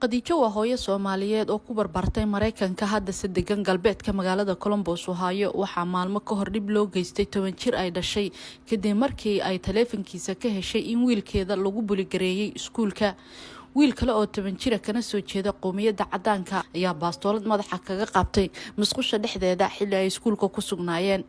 Khadijo waa hooyo Soomaaliyeed oo ku barbartay Mareykanka hadda si degan galbeedka magaalada Columbus Ohio waxaa maalmo ka hor dib loo geystay 10 jir ay dhashay kadib markii ay taleefankiisa ka heshay in wiilkeeda lagu buligareeyay iskuulka. wiil kale oo 10 jir kana soo jeeda qoomiyadda cadaanka ayaa baastoolad madaxa kaga qabtay musqusha dhexdeeda xilli ay iskuulka ku sugnaayeen.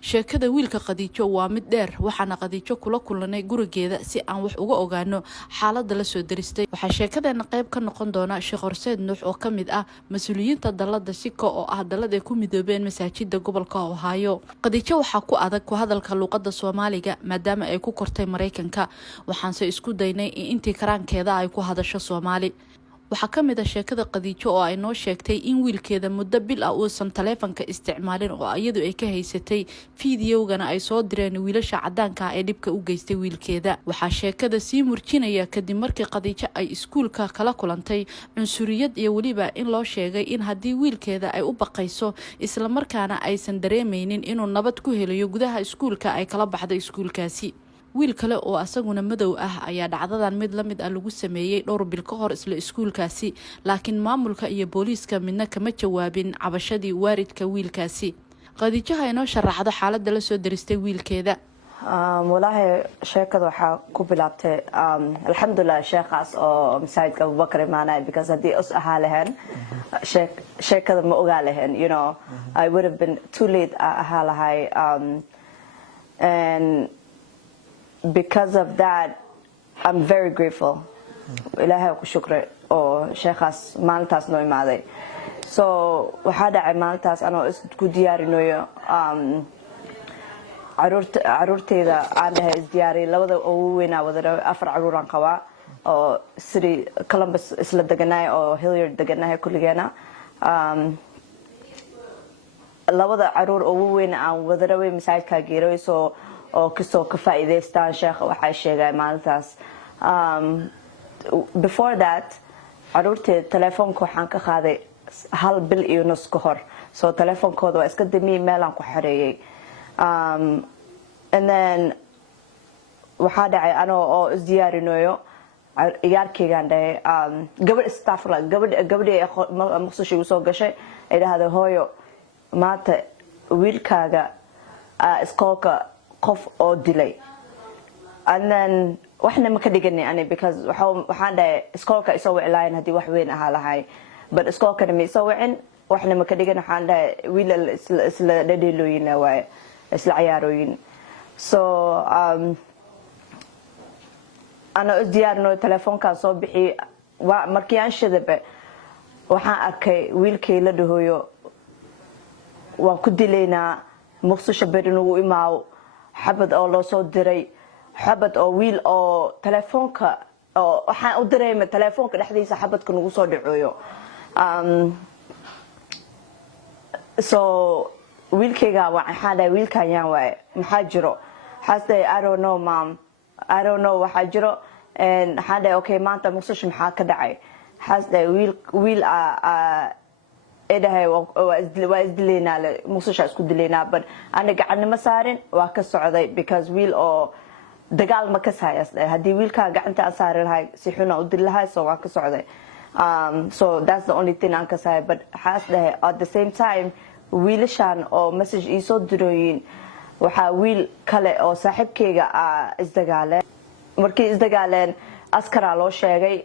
sheekada wiilka Khadijo waa mid dheer waxaana Khadijo kula kulanay gurigeeda si aan wax uga ogaano xaaladda la soo daristay. waxaa sheekadeena qayb ka noqon doona Sheekh Horseed Nuux oo kamid ah mas'uuliyiinta dalada Siko oo ah dalada ku midoobeen masaajidda gobolka Ohio. Khadijo waxaa ku adag ku hadalka luqadda Soomaaliga maadaama ay ku kortay Mareykanka, waxaanse isku daynay in intii karaankeeda ay ku Soomaali. waxaa kamid ah sheekada Khadijo oo ay noo sheegtay in wiilkeeda muddo bil ah uusan taleefanka isticmaalin oo iyadu ay ka haysatay fiidiyowgana ay soo direen wiilasha cadaanka ee dhibka u geystay wiilkeeda. waxaa sheekada sii murjinaya kadib markii Khadijo ay iskuulka kala kulantay cunsuriyad iyo waliba in loo sheegay in haddii wiilkeeda ay u baqayso isla markaana aysan dareemeynin inuu nabad ku helayo gudaha iskuulka ay kala baxday iskuulkaasi. wiil kale oo asaguna madow ah ayaa dhacdadan mid la mid ah lagu sameeyay dhowr bil ka hor isla iskuulkaasi, laakiin maamulka iyo booliiska midna kama jawaabin cabashadii waaridka wiilkaasi. Khadijo ay noo sharaxdo xaaladda la soo daristay wiilkeeda. والله sheekada waxa ku bilaabtay alxamdulillah sheekhaas oo masaajidka Abubakar imaanay because hadii us ahaa lahayn sheekada ma ogaa lahayn, you know, I would have been too late ahaa lahay, and because of that I'm very grateful. Ilaahay ku shukray oo sheekhaas maalintaas noo imaaday. So waxa dhacay maalintaas anoo isku diyaarinayo caruurteeda aan dhahay isdiyaari labada ugu weyn wada 4 caruur aan qabaa oo City Columbus isla deganaay oo Hilliard deganaay kulligeena. labada caruur ugu weyn aan wada rabay masaajidka geeray oo kasoo ka faa'iideystaan sheekha waxa sheegay maalintaas. Before that caruurteeda telefoonka waxaan ka qaaday 1 bil iyo nus ka hor, so telefoonkooda waa iska damiyay meel aan ku xareeyay. And then waxa dhacay anoo oo isdiyaarinayo ciyaarkeygaan dhahay gabadh staff la gabadhii maqsashay u soo gashay ay dhahday hooyo maanta wiilkaaga iskoolka qof oo dilay. And then waxna ma ka dhiganay ani because waxaan dhahay iskoolka isoo wiclaan hadii wax weyn ahaa lahay, but iskoolka ma isoo wicin waxna ma ka dhigan. waxaan dhahay wiil isla dhadheelooyin waay isla ciyaarooyin. So ana isdiyaarino telefoonka soo bixi markii aan shidaba waxaan arkay wiilkay la dhahoyo waan ku dilaynaa muqsasho barin ugu imaaw xabad oo loo soo diray xabad oo wiil oo telefoonka oo waxaan u diray telefoonka dhexdiisa xabadka nagu soo dhacoyo. So wiilkayga waxaan dhahay wiilkan yaan waay maxaa jiro xaastay I don't know mom, I don't know waxa jiro. And waxaan dhahay okay maanta muqsasho maxaa ka dhacay xaastay wiil eedahay waa isdileynaa muqsasho isku dileynaa, but aniga gacanima saarin waa ka socday because wiil oo dagaal ma ka saayas hadii wiilka gacanta saarin lahay si xun u dil lahay, so waa ka socday. So that's the only thing aan ka saay. But xaastay at the same time wiilashan oo message ii soo dirooyin waxa wiil kale oo saaxiibkeyga isdagaaleen. markii isdagaaleen askara loo sheegay,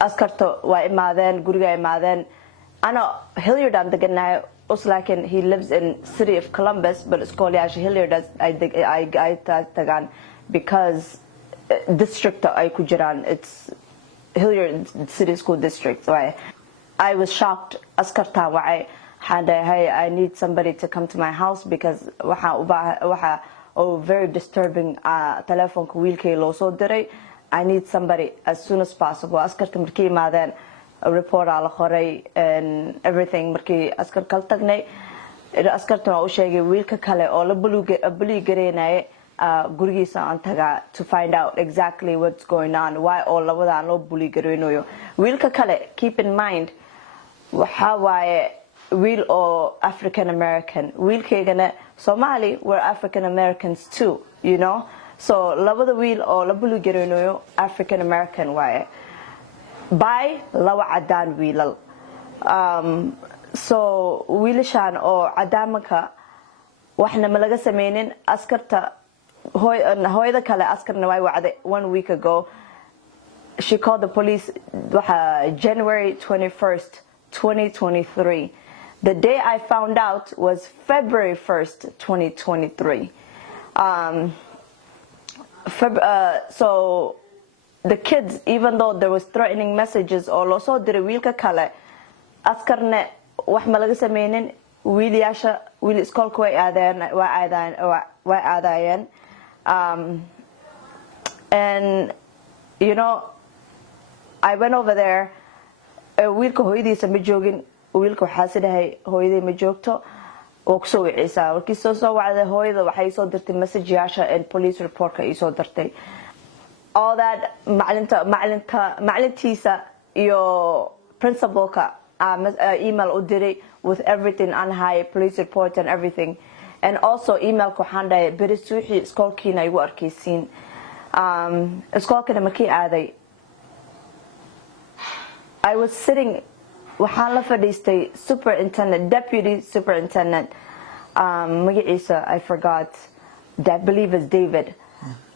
askarta waa imaadeen guriga imaadeen. ana Hilliard aan deganahay laakiin he lives in City of Columbus, but iskoolayaasha Hilliard ay tagaan because district ay ku jiraan, it's Hilliard City School District. So I was shocked. askarta wacay hey, I need somebody to come to my house because waxa very disturbing telefoonka wiilkay loo soo diray. I need somebody as soon as possible. askarta markii imaadeen report ala qoray and everything. markii askar kala tagnay askarta oo sheegay wiilka kale oo la bully gareynay gurigiisa aan taga to find out exactly what's going on, why oo labadaan loo bully gareynayo. wiilka kale keep in mind waxa waaye wiil oo African American, wiilkaygana Somali were African Americans too, you know. So labada wiil oo la bully gareynayo African American waaye. by lawa cadaan wiilal. So wiilashaan oo cadaamanka waxna ma laga sameynin askarta hooyada kale askarna way wacday 1 week ago. She called the police January 21st, 2023. The day I found out was February 1st, 2023. So the kids, even though there was threatening messages or loso dire wiilka kale askarna wax ma laga sameynin wiilyasha wiil iskoolka way aadayeen and you know I went over there wiilka hooyadiisa ma joogin wiilka waxaa sidahay hooyaday ma joogto oo ku soo wicisa markii soo wacday hooyada waxay soo dirtay messageyaasha and police reportka ay soo dirtay all that macalintiisa iyo principalka email u diray with everything on high police report and everything and also emailka waxaan dhahay beri suuxii iskoolkiina igu arkaysiin iskoolkana markii aaday I was sitting waxaan la fadhiistay superintendent deputy superintendent magaciisa I forgot I believe is David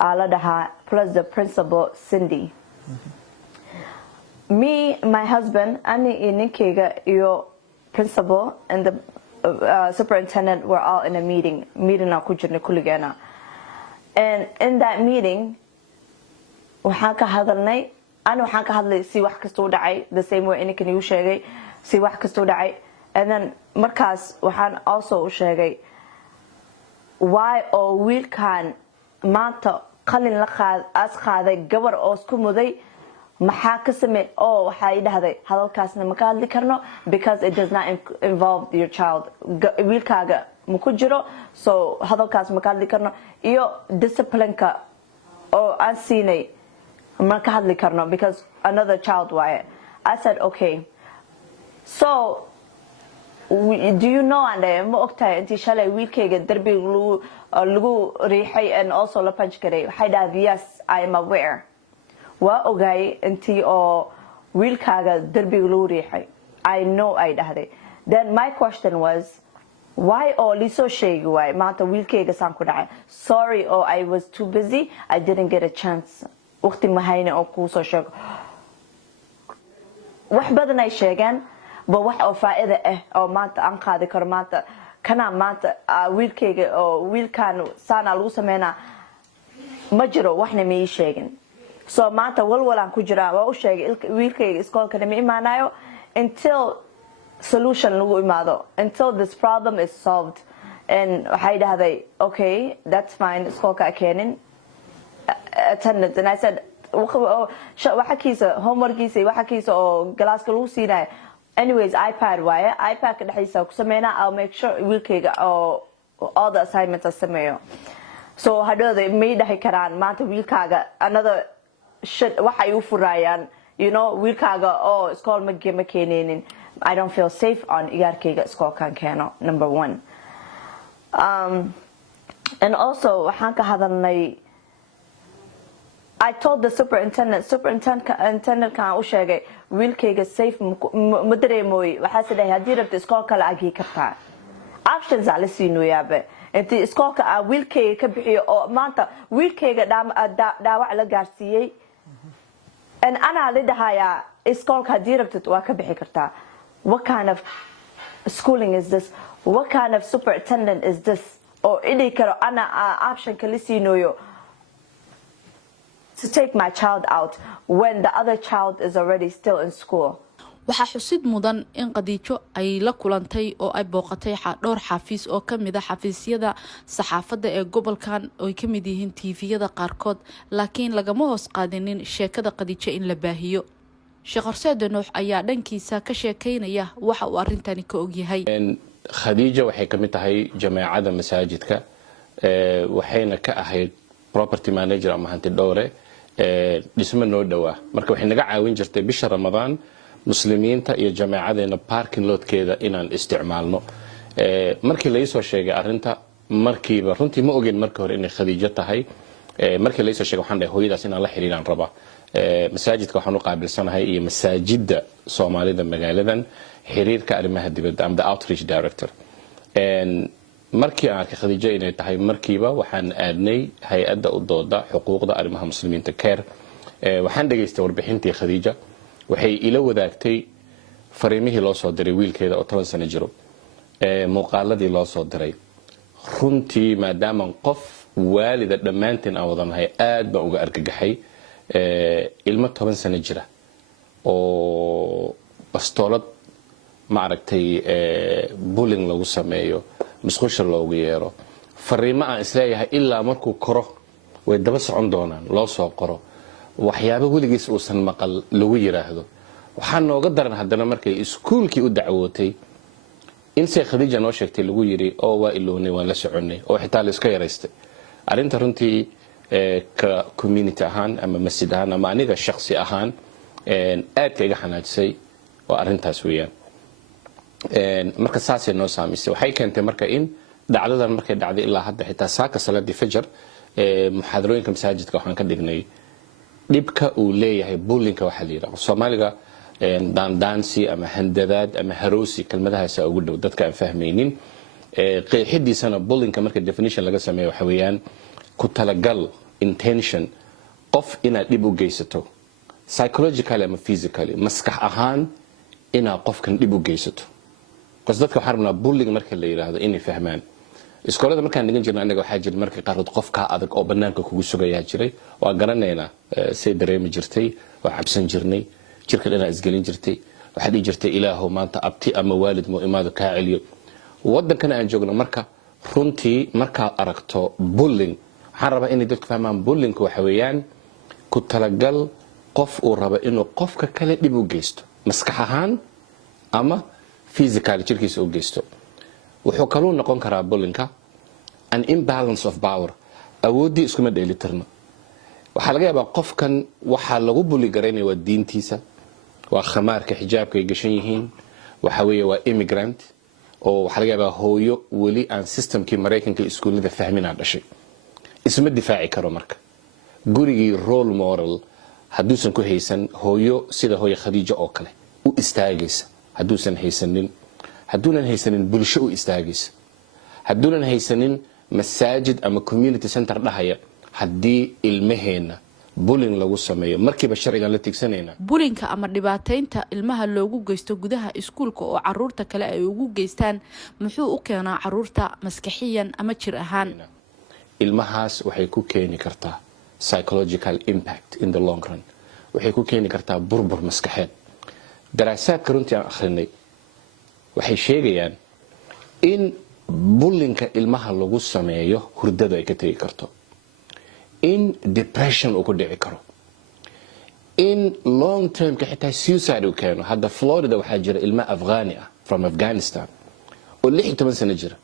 ala dhahaa plus the principal Cindy me my husband ani iyo ninkeyga iyo principal and the superintendent were all in a meeting aan ku jirnay kulligeena and in that meeting waxaan ka hadalnay أنا waxaan ka hadlay si wax kasta u dhacay the same way inkan uu sheegay si wax kasta u dhacay and then markaas waxaan also u sheegay why oo wiilkan maanta qalin la qaaday gabar oo isku muday maxaa ka samee oo waxay dhahday hadalkaasna ma ka hadli karno because it does not involve your child wiilkaaga ma ku jiro so hadalkaas ma ka hadli karno iyo disciplineka oo aan siinay ma ka hadli karno because another child waaye I said okay so do you know ande ma ogtahay intii shalay wiilkayga darbiga lagu riixay and also la punch garay waxay dhahday yes I am aware waa ogaay intii oo wiilkaaga darbiga lagu riixay I know ay dhahday then my question was why oo liisoo sheegi waay maanta wiilkayga saan ku dhacay sorry oh I was too busy I didn't get a chance waqti ma hayne oo ku soo sheego wax badan ay sheegan ba wax oo faa'iido ah oo maanta aan qaadi karo maanta kana maanta wiilkayga oo wiilkan saana lagu sameeyna ma jiro waxna ma ii sheegin so maanta walwalaan ku jira waa u sheegay wiilkayga iskoolka ma imaanayo until solution lagu imaado until this problem is solved and waxay dhahday okay that's fine iskoolka keenin attendance and I said waxa kiisa homeworkiisa waxa kiisa oo galaaska lagu siinay anyways iPad waaye iPad ka dhaxaysa ku sameeyna I'll make sure wiilkayga all the assignments sameeyo so hadooda may dhahay karaan maanta wiilkaaga another shit waxa ay u furayaan you know wiilkaaga oo iskool ma keeneenin I don't feel safe on iyaarkayga iskoolkan keeno number 1 and also waxaan ka hadalnay I told the superintendent kan u sheegay wiilkayga safe ma dareemoy waxa siday hadii rabto iskoolka la agi kartaa options ala siinooyaabe intii iskoolka wiilkayga ka bixiyo oo maanta wiilkayga dhaawac la gaarsiiyay and ana la dhahayaa iskoolka hadii rabto waa ka bixi kartaa what kind of schooling is this what kind of superintendent is this oo idii karo ana option kala siinooyo to take my child out when the other child is already still in school. waxaa xusid mudan in qadiijo ay la kulantay oo ay booqatay dhowr xafiis oo kamid ah xafiisyada saxaafadda ee gobolkan oo ay kamid yihiin TV-yada qaarkood laakiin lagama hoos qaadinin sheekada qadiijo in la baahiyo Sheekh Horseed Nuux ayaa dhankiisa ka sheekeynaya waxa uu arintani ka og yahay Khadiija waxay kamid tahay jameecada masaajidka waxayna ka ahayd property manager ama hanti dhowre dhismo noo dhawaa marka waxay naga caawin jirtay bisha Ramadaan muslimiinta iyo jameecadeena parking lotkeeda inaan isticmaalno markii la soo sheegay arinta markiiba runtii ma ogeen markii hore inay Khadiija tahay markii la soo sheegay waxaan dhahay hooyadaas inaan la xiriiraan raba masaajidka waxaan u qaabilsanahay iyo masaajidda Soomaalida magaaladan xiriirka arrimaha dibadda am the outreach director markii aan arkay Khadiija inay tahay markiiba waxaan aadnay hay'adda u dooda xuquuqda arrimaha muslimiinta care waxaan dhageystay warbixintii Khadiija waxay ila wadaagtay fariimihii loo soo diray wiilkeeda oo 10 sano jiro muuqaaladii loo soo diray runtii maadaama qof waalida dhammaanteen aan wadanahay aad baan uga argagaxay ilmo 10 sano jira oo bastoolad ma aragtay bullying lagu sameeyo musqusha loogu yeero fariimo aan isleeyahay ilaa markuu koro way daba socon doonaan loo soo qoro waxyaabo weligiis uusan maqal lagu yiraahdo waxaan nooga daran haddana markay iskuulkii u dacwootay in say Khadiija noo sheegtay lagu yiri oo waa iloonay waan la soconay oo xitaa la iska yareystay arinta runtii ka community ahaan ama masjid ahaan ama aniga shakhsi ahaan aad ka iga xanaajisay waa arintaas weeyaan marka saasay noo saamisay waxay keentay marka in dhacdadan markay dhacday ilaa hadda xitaa saaka salaadii fajr muxaadarooyinka masaajidka waxaan ka dhignay dhibka uu leeyahay bullyingka waxa la yiraahdo Soomaaliga daandaansi ama handadaad ama haroosi kelmadahaas ugu dhow dadka aan fahmaynin qeexidiisana bullyingka marka definition laga sameeyo waxa weeyaan ku talagal intention qof inaad dhib u geysato psychologically ama physically maskax ahaan inaad qofkan dhib u geysato qas dadka waxaan rabnaa bullying marka la yiraahdo inay fahmaan iskoolada markaan dhigan jirnay anaga waxaa jiray markii qaarkood qofka adag oo banaanka kugu sugayaa jiray waa garanaynaa say dareemi jirtay waa cabsan jirnay jirka dhanaa isgelin jirtay waxaa dhihi jirtay ilaahow maanta abti ama waalid moo imaado kaa celiyo waddankan aan joogno marka runtii markaad aragto bullying waxaan rabaa inay dadku fahmaan bullyingku waxa weeyaan ku talagal qof uu rabo inuu qofka kale dhib u geysto maskax ahaan ama physical jirkiisa u geysto wuxuu kaloo noqon karaa bullyingka an imbalance of power awoodii iskuma dheelitirno waxaa laga yaabaa qofkan waxaa lagu bully garaynaya waa diintiisa waa khamaarka xijaabka ay gashan yihiin waxa weeye waa immigrant oo waxaa laga yaabaa hooyo weli aan systemkii Mareykanka iskuulada fahminaa dhashay isma difaaci karo marka gurigii role model hadduusan ku haysan hooyo sida hooyo Khadiija oo kale u istaagaysa hadduusan haysanin bulsho u istaagaysa hadduunan haysanin masaajid ama community center dhahaya haddii ilmaheena bullying lagu sameeyo markiiba sharcigan la tigsanayna bullyingka ama dhibaataynta ilmaha loogu geysto gudaha iskuulka oo caruurta kale ay ugu geystaan muxuu u keenaa caruurta maskaxiyan ama jir ahaan ilmahaas waxay ku keeni kartaa psychological impact in the long run waxay ku keeni kartaa burbur maskaxeed daraasaadka runtii aan akhrinay waxay sheegayaan in bullyingka ilmaha lagu sameeyo hurdada ay ka tagi karto in depression uu ku dhici karo in long term ka xitaa suicide uu keeno hadda Florida waxaa jira ilma Afghani ah from Afghanistan oo 16 sano jira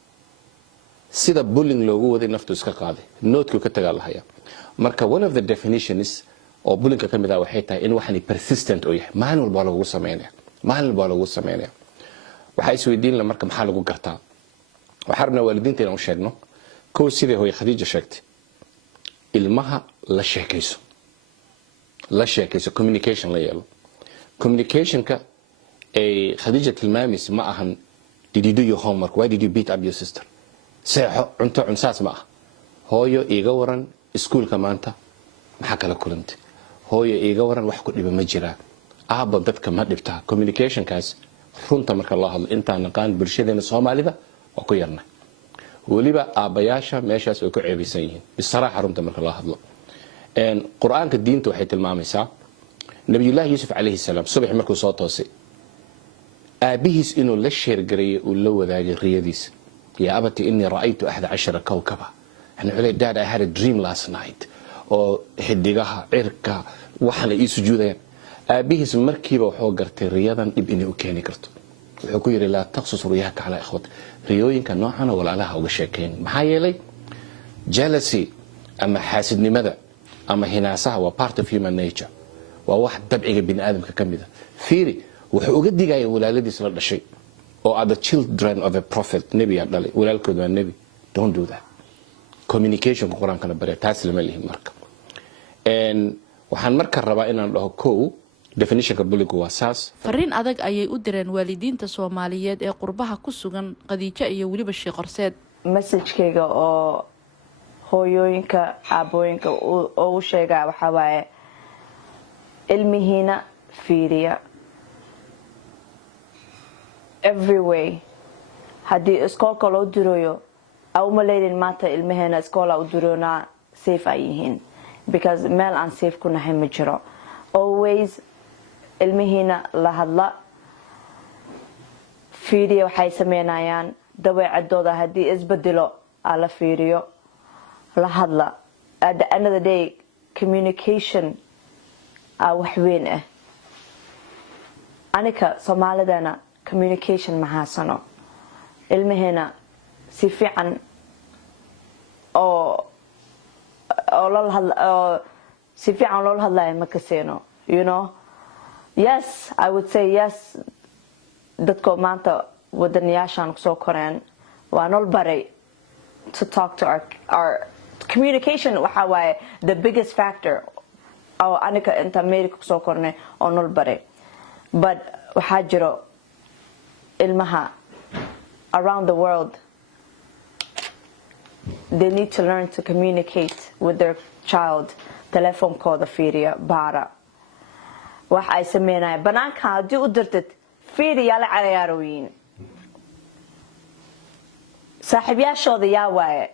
sida bullying loogu waday naftu iska qaaday noodku ka tagaa lahaya marka one of the definitions oo bullyingka ka mid ah waxay tahay in waxani persistent oo yahay maalin walba lagu sameeyaa waxa isweydiin la marka maxaa lagu gartaa waxa rabnaa waalidiinta inaan u sheegno koo sidii hooyo Khadiija sheegtay ilmaha la sheekayso communication la yeelo communicationka ay Khadiija tilmaamis ma ahan did you do your homework why did you beat up your sister seexo cunto cunsaas ma ah hooyo iiga waran iskuulka maanta maxaa kala kulantay hooyo iiga waran wax ku dhiba ma jiraa aaba dadka ma dhibtaa communicationkaas runta marka loo hadlo intaan naqaan bulshadeena Soomaalida waa ku yarnaa waliba aabayaasha meeshaas ay ku ceebisan yihiin bisaraha runta marka loo hadlo quraanka diinta waxay tilmaamaysaa nabiyullaahi yuusuf calayhi salaam subax markuu soo toosay aabihiis inuu la sheergareeyay uu la wadaagay riyadiisa ya abati inni ra'aytu 11 kawkaba and xulay dad I had a dream last night oo xidigaha cirka waxna ii sujuudayaan aabihiis markiiba wuxuu gartay riyadan dib inay u keeni karto wuxuu ku yiri la taqsus riyaka ala ikhwat riyooyinka noocan walaalaha uga sheekeen maxaa yeelay jealousy ama xaasidnimada ama hinaasaha waa part of human nature waa wax dabciga bini'aadamka kamid ah fiiri wuxuu uga digay walaaladiis la dhashay oo are the children of a prophet nabi ya dhalay walaalkooda waa nabi don't do that communication quraanka bari taas lama lihi marka waxaan marka rabaa inaan dhaho kow definitionka bullying waa saas. fariin adag ayay u direen waalidiinta Soomaaliyeed ee qurbaha ku sugan Khadiija iyo waliba Sheekh Horseed. message-kayga oo hooyooyinka aabooyinka oo u sheegaa waxa waaye ilmihiina fiiriya every way. haddii iskoolka loo dirayo uma leedin maanta ilmaheena iskoola u diroonaa safe ay yihiin because meel aan safe ku nahay ma jiro. always ilmihiina la hadla fiiriya waxay sameynayaan dabeecadooda haddii isbedelo la fiiriyo la hadla. at the end of the day communication wax weyn ah. anika Soomaalidana communication ma haysano. ilmaheena si fiican oo loo hadlayo ma kasino. you know, yes, I would say yes. dadko maanta wadanayaashan kusoo koreen waa nol baray to talk to our communication waxa waaye the biggest factor oo anika inta America kusoo kornay oo nol baray. but waxaa jiro ilmaha around the world, they need to learn to communicate with their child. telephone kooda fiiriya baara wax ay sameynayaan banaanka haddii u dirtid fiiriya la cayaarooyin saaxiibyaashooda yaa waaye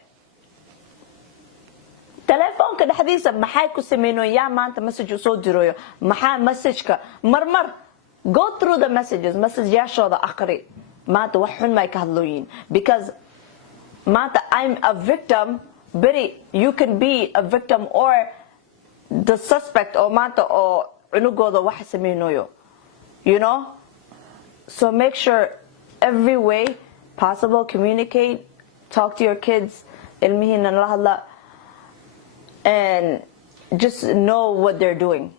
telefoonka dhexdiisa maxay ku sameynayaan yaa maanta message u soo dirayo maxaa message-ka marmar go through the messageyaashooda akhri maanta wax xun may ka hadlooyin because maanta I'm a victim but you can be a victim or the suspect oo maanta oo cunugooda wax sameynayo. you know, so make sure every way possible communicate, talk to your kids ilmihiina la hadla and just know what they're doing.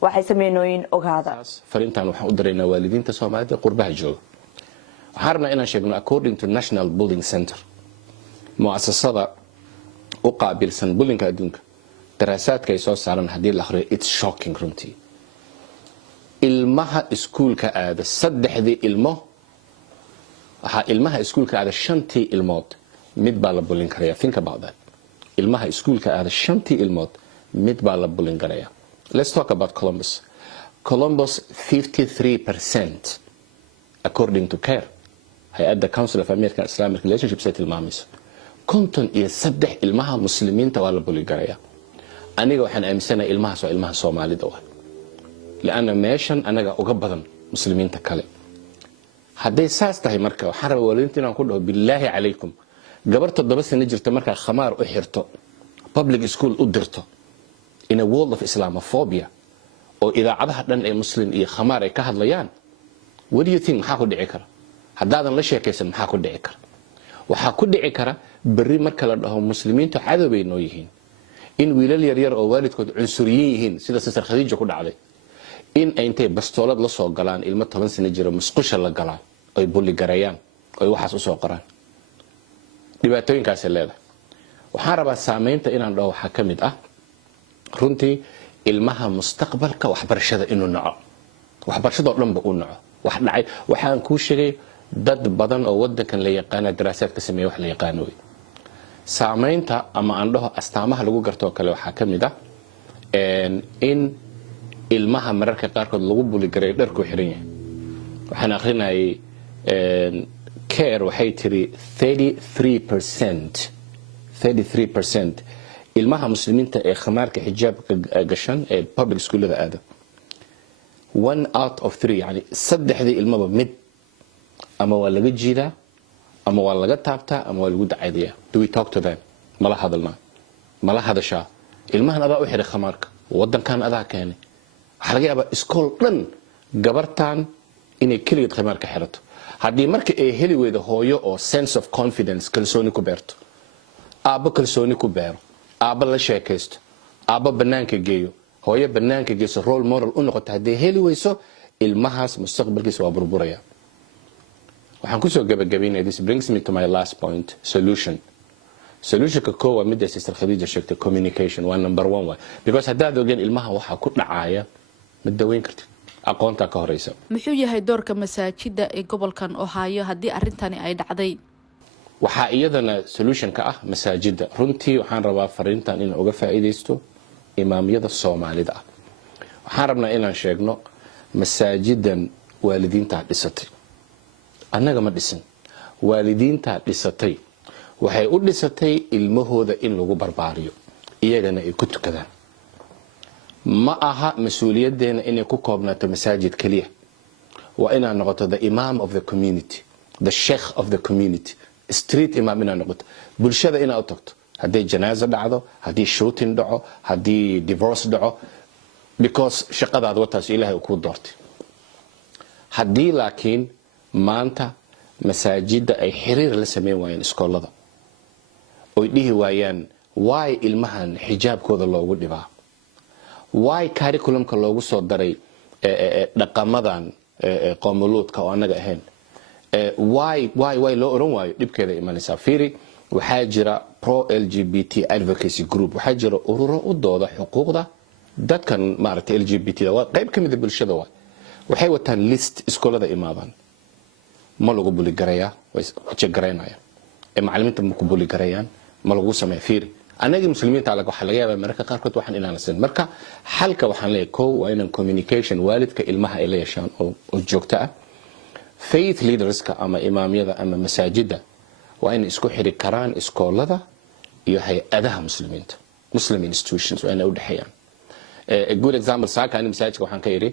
waxay sameynayeen ogaada. fariintan waxaan u dareynaa waalidiinta Soomaaliyeed ee qurbaha jooga. waxaan rabnaa inaan sheegno according to National Bullying Center mu'asasada u qaabilsan bullyingka adduunka daraasaadka ay soo saaran haddii la akhriyo it's shocking runtii. ilmaha iskuulka aada saddexdii ilmo waxaa ilmaha iskuulka aada shantii ilmood mid baa la bullying karaya. think about that. ilmaha iskuulka aada shantii ilmood mid baa la bullying karaya. let's talk about Columbus. Columbus 53% according to CARE hay-adda Council of American Islamic Relationships ay tilmaamayso 53 ilmaha muslimiinta waa la bullying karaya. aniga waxaan aaminsanahay ilmahaas waa ilmaha Soomaalida ah لأن meeshan anaga uga badan muslimiinta kale. hadday saas tahay marka waxaan rabaa waalidiinta inaan ku dhaho billaahi calaykum gabar 7 sano jirta markaa khamaar u xirto public school u dirto in a world of Islamophobia oo idaacadaha dhan ee muslim iyo khamaar ay ka hadlayaan what do you think maxaa ku dhici kara haddaadan la sheekaysan maxaa ku dhici kara waxaa ku dhici kara berri marka la dhaho muslimiintu cadow bay noo yihiin in wiilal yaryar oo waalidkood cunsuriyiin yihiin sida Sister Khadiija ku dhacday in ay intay bastoolad la soo galaan ilmo 10 sano jira musqusha la galaan ay bulli garayaan ay waxaas u soo qoraan dhibaatooyinkaas leedahay. waxaan rabaa saameynta inaan dhaho waxa ka mid ah runtii ilmaha mustaqbalka waxbarashada inuu naco waxbarashada oo dhanba uu naco wax dhacay waxaan ku sheegay dad badan oo wadankan la yaqaan daraasaad ka sameeyay wax la yaqaan way saameynta ama aan dhaho astaamaha lagu garto kale waxa ka mid ah in ilmaha mararka qaarkood lagu bulli garay dharku xiran yahay. waxaan aqrinayay CARE waxay tiri 33% ilmaha muslimiinta ee khamaarka xijaabka gashan ee public schoolada aada 1 out of 3 yani saddexdii ilmaba mid ama waa laga jiidaa ama waa laga taabtaa ama waa lagu dacaydayaa. do we talk to them? mala hadalnaa mala hadashaa ilmahan adaa u xiray khamaarka wadankan adaa keenay waxaa laga yaabaa iskool dhan gabartan inay keligeed khamaarka xirato haddii marka ay heli weydo hooyo oo sense of confidence kalsooni ku beerto aabbo kalsooni ku beero aabbo la sheekaysto aabbo banaanka geeyo hooyo banaanka geyso role model u noqoto haddii heli weyso ilmahaas mustaqbalkiisa waa burburaya. waxaan kusoo gabagabaynaya this brings me to my last point solution ka koowa midda sister Khadija sheegtay communication waa number 1 way because haddaad ogeen ilmaha waxa ku dhacaya ma daweyn kartid aqoonta ka horeysa muxuu yahay doorka masaajida ee gobolkan Ohio haddii arintani ay dhacday waxaa iyadana solution ka ah masaajida runtii waxaan rabaa fariintan in uga faa'iideysto imaamiyada Soomaalida waxaan rabnaa inaan sheegno masaajidan waalidiinta dhisatay annaga ma dhisin waalidiinta dhisatay waxay u dhisatay ilmahooda in lagu barbaariyo iyagana ay ku tukadaan ma aha mas'uuliyadeena inay ku koobnaato masaajid kaliya waa inaan noqoto the imam of the community the sheikh of the community street imam inaan noqoto bulshada inaa u tagto haddii janaaza dhacdo haddii shooting dhaco haddii divorce dhaco because shaqadaada wataas ilaahay ku doortay haddii laakiin maanta masaajida ay xiriir la sameyn waayeen iskoolada oo dhihi waayaan why ilmahan xijaabkooda loogu dhibaa why curriculumka loogu soo daray dhaqamadan qoomuluudka oo anaga ahayn why loo oran waayo dhibkeeda imanaysa fiiri waxaa jira pro LGBT advocacy group waxaa jira ururo u dooda xuquuqda dadkan maaragtay LGBT waa qayb ka mid ah bulshada waxay wataan list iskoolada imaadaan ma lagu buli garaya way jagareynayaan macallimiinta ma ku buli garayaan ma lagu sameeyo fiiri anaga muslimiinta waxa laga yaabaa marka qaarkood waxaan inaan san marka xalka waxaan leeyahay waa inaan communication waalidka ilmaha ay la yeeshaan oo joogto ah faith leaderska ama imaamyada ama masaajida waa in isku xiri karaan iskoolada iyo hay'adaha muslimiinta muslim institutions waa inay u dhaxayaan a good example saaka ani masaajidka waxaan ka yiri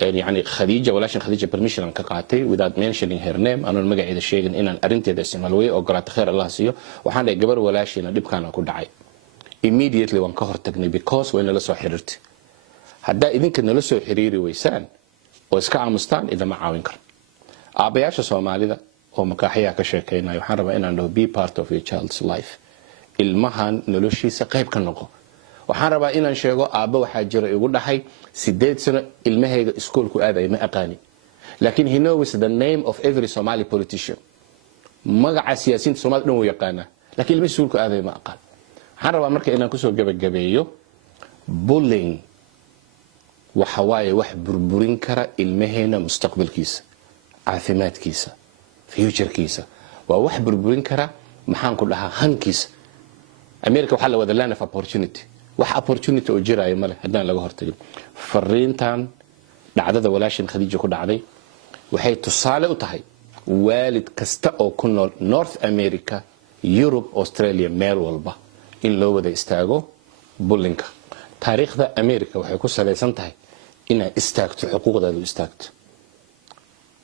يعني خديجة ولكن خديجة permission عن كقاعتي without mentioning her name أنا المجا إذا شيء إن أنا أرنت هذا السمالوي أو قرأت خير الله سيو وحنا جبر ولا شيء ندب كان أكون داعي immediately وانكهر تقني because وين لسه حررت هدا إذا كنا لسه حريري ويسان وإسكع مستان إذا ما عاون كر أبيعش سومالي ذا هو مكاحية كشركينا يحرم إن عنده be part of your child's life المهن نلوشي سقيب كنقو waxaan rabaa inaan sheego aabba waxa jira igu dhaxay 8 sano ilmahayga iskoolku aaday ma aqaani laakiin he knows the name of every Somali politician magaca siyaasiyiinta Soomaaliya dhan uu yaqaana laakiin ilmaha iskoolku aaday ma aqaan waxaan rabaa marka inaan ku soo gabagabeeyo bullying waxa waaye wax burburin kara ilmaheena mustaqbalkiisa caafimaadkiisa futurekiisa waa wax burburin kara maxaan ku dhahaa hankiisa America waxa la wada land of opportunity wax opportunity oo jiray male hadaan laga hortagin fariintan dhacdada walaashin Khadija ku dhacday waxay tusaale u tahay waalid kasta oo ku nool North America Europe Australia meel walba in loo wada istaago bullyingka taariikhda America waxay ku saleysan tahay inay istaagto xuquuqdeeda istaagto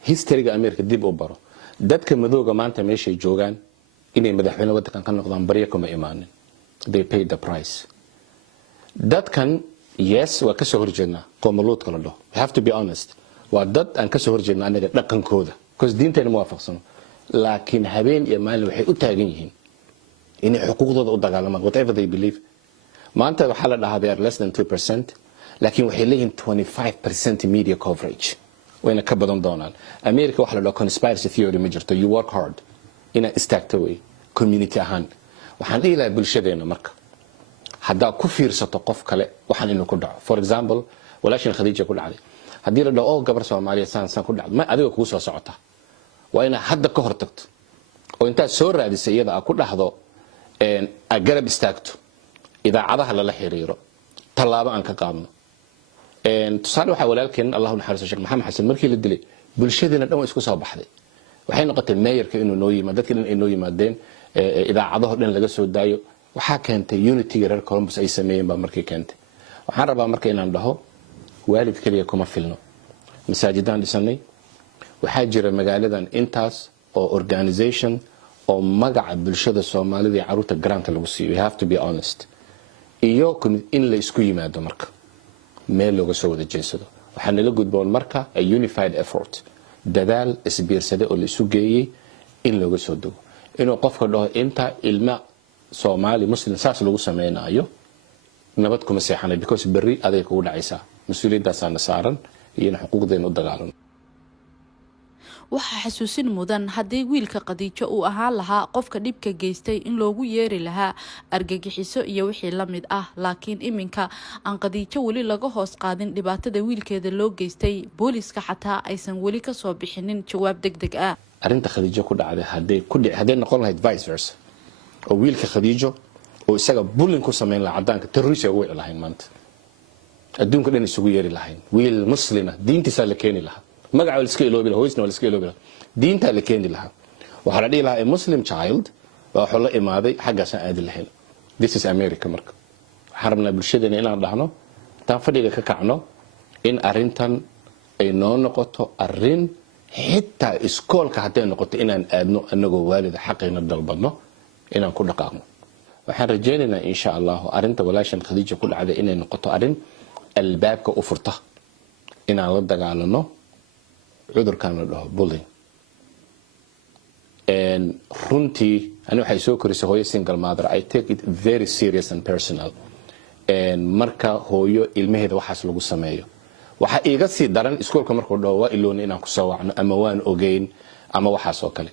historyga America dib u baro dadka madowga maanta meeshay joogan inay madaxweyne wadankan ka noqdaan bariya kuma imaanin they paid the price dadkan yes waa ka soo horjeednaa qoomuluudka la dhaho we have to be honest waa dad aan ka soo horjeednaa anaga dhaqankooda because diinteena ma waafaqsano laakiin habeen iyo maalin waxay u taagan yihiin inay xuquuqdooda u dagaalamaan whatever they believe maanta waxaa la dhahaa they are less than 2% laakiin waxay leeyihiin 25% media coverage wayna ka badan doonaan America waxa la dhaho conspiracy theory ma jirto you work hard ina istaagto way community ahaan waxaan dhihi lahaa bulshadeena marka haddaa ku fiirsato qof kale waxaan inuu ku dhaco for example walaashin Khadija ku dhacday haddii la dhaho gabar Soomaaliyeed saan ku dhacday ma adiga kugu soo socota waa ina hadda ka hortagto oo inta soo raadisay iyada ku dhaxdo garab istaagto idaacadaha la xiriiro talaabo aan ka qaadno tusaale waxa walaalkeen Allahu naxariiso Sheekh Maxamed Xasan markii la dilay bulshadeena dhan way isku soo baxday waxay noqotay mayorka inuu noo yimaado dadka in noo yimaadeen idaacadaha dhan laga soo daayo waxa keentay unity reer Columbus ay sameeyeen ba markii keentay waxaan rabaa marka inaan dhaho waalid kaliya kuma filno masaajidan dhisanay waxaa jira magaaladan intaas oo organization oo magaca bulshada Soomaalida ee caruurta grant lagu siiyo we have to be honest iyo in la isku yimaado marka meel looga soo wada jeesado waxaan la gudboon marka a unified effort dadaal isbiirsade oo la isu geeyay in looga soo dago inuu qofka dhaho inta ilma Soomaali muslim saas lagu sameeynayo nabad kuma seexanay because bari aday kugu dhacaysa mas'uuliyaddaas aan saaran iyo xuquuqdeena u dagaalan waxaa xasuusin mudan haddii wiilka Khadiijo uu ahaan lahaa qofka dhibka geystay in loogu yeeri lahaa argagixiso iyo wixii la mid ah, laakiin iminka aan Khadiijo weli laga hoos qaadin dhibaatada wiilkeeda loo geystay, booliska xataa aysan weli ka soo bixinin jawaab degdeg ah. arrinta Khadiijo ku dhacday hadday noqon lahayd vice versa oo wiilka Khadiijo oo isaga bullying ku sameyn lahaa cadaanka terrorist ugu wici lahayn maanta adduunka dhan isugu yeeri lahayn wiil muslima diintiisa la keeni lahaa magaca la iska iloobi lahaa hoysna la iska iloobi lahaa diinta la keeni lahaa waxa la dhihi lahaa a Muslim child waa la imaaday xaggaas aan aadi lahayn. This is America marka waxaan rabnaa bulshadeena inaan dhahno taan fadhiga ka kacno in arrintan ay noo noqoto arrin xitaa iskoolka hadday noqoto inaan aadno anagoo waalida xaqayna dalbadno inaan ku dhaqaaqno. waxaan rajaynaynaa insha Allah arrinta walaashan Khadiija ku dhacday inay noqoto arrin albaabka u furta inaan la dagaalano cudurkan la dhaho bullying. runtii ani waxay soo korisay hooyo single mother. I take it very serious and personal. marka hooyo ilmaheeda waxaas lagu sameeyo waxa iiga sii daran iskoolka markuu dhaho waa iloon inaan ku soo wacno ama waan ogeyn ama waxaas oo kale.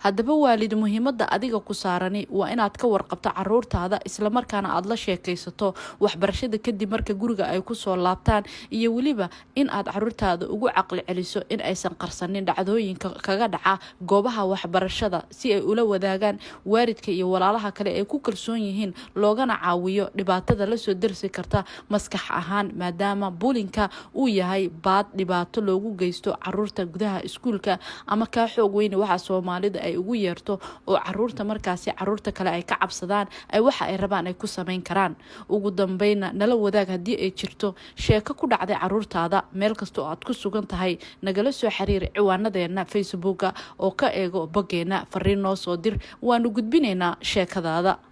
haddaba waalid muhiimadda adiga ku saarani waa inaad ka warqabto caruurtaada isla markaana aad la sheekaysato waxbarashada kadib marka guriga ay ku soo laabtaan iyo waliba in aad caruurtaada ugu caqli celiso in aysan qarsanin dhacdooyinka kaga dhaca goobaha waxbarashada si ay ula wadaagaan waalidka iyo walaalaha kale ee ku kalsoon yihiin loogana caawiyo dhibaatada la soo darsi karta maskax ahaan maadaama bullyingka uu yahay baad dhibaato loogu geysto caruurta gudaha iskuulka ama ka xoog weyn waxa Soomaalida ay ugu yeerto oo caruurta markaasi caruurta kale ay ka cabsadaan ay waxa ay rabaan ay ku sameyn karaan. ugu dambeeyna nala wadaag hadii ay jirto sheeko ku dhacday caruurtaada meel kasto aad ku sugan tahay nagala soo xiriir ciwaanadeena Facebook oo ka eego bogeena fariin noo soo dir waanu gudbinaynaa sheekadaada.